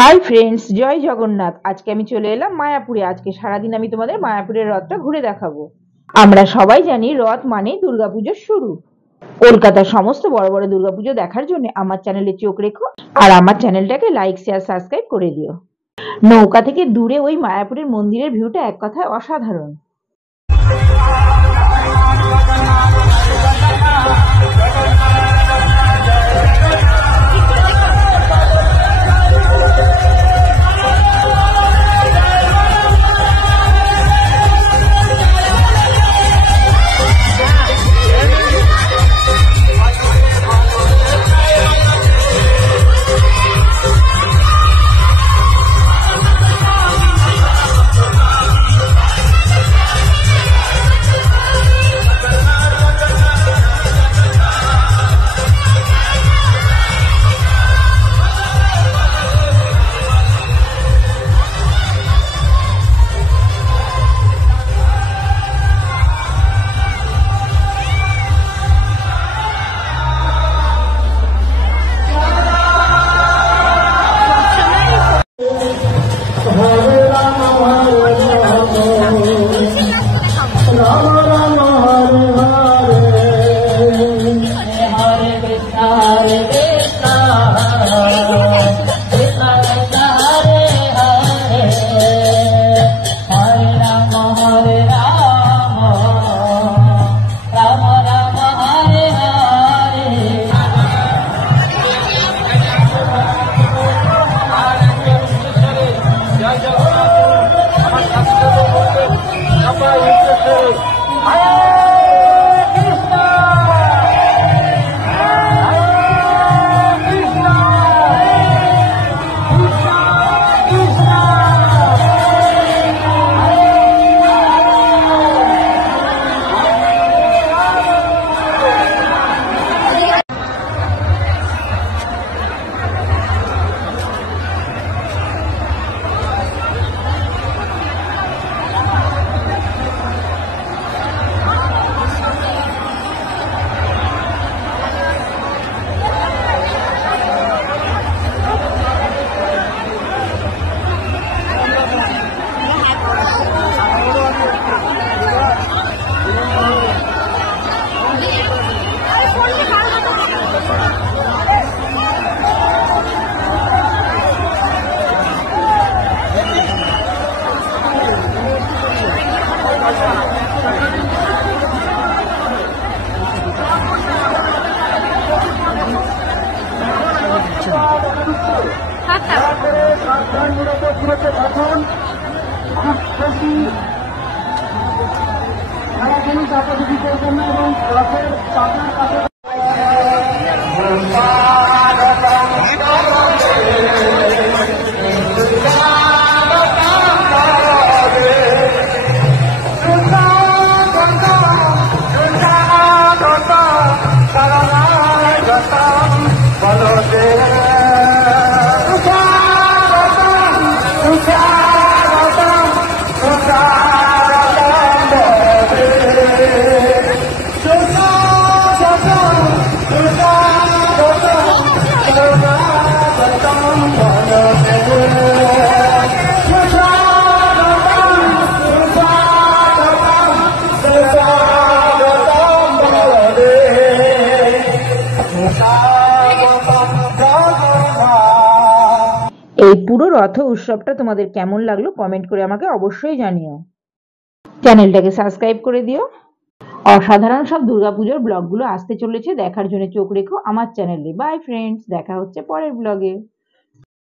Hi friends, জয় জগন্নাথ। আজকে আমি চলে এলাম মায়াপুরে। আজকে সারাদিন আমি তোমাদের মায়াপুরের রথটা ঘুরে দেখাবো। আমরা সবাই জানি রথ মানেই দুর্গাপুজোর শুরু। কলকাতার সমস্ত বড় বড় দুর্গাপুজো দেখার জন্য আমার চ্যানেলে চোখ রেখো, আর আমার চ্যানেলটাকে লাইক শেয়ার সাবস্ক্রাইব করে দিও। নৌকা থেকে দূরে ওই মায়াপুরের মন্দিরের ভিউটা এক কথায় অসাধারণ। এই পুরো রথ উৎসবটা তোমাদের কেমন লাগলো কমেন্ট করে আমাকে অবশ্যই জানিও। চ্যানেলটাকে সাবস্ক্রাইব করে দিও। অসাধারণ সব দুর্গাপুজোর ব্লগগুলো আসতে চলেছে, দেখার জন্য চোখ রেখো আমার চ্যানেলে। বাই ফ্রেন্ডস, দেখা হচ্ছে পরের ব্লগে।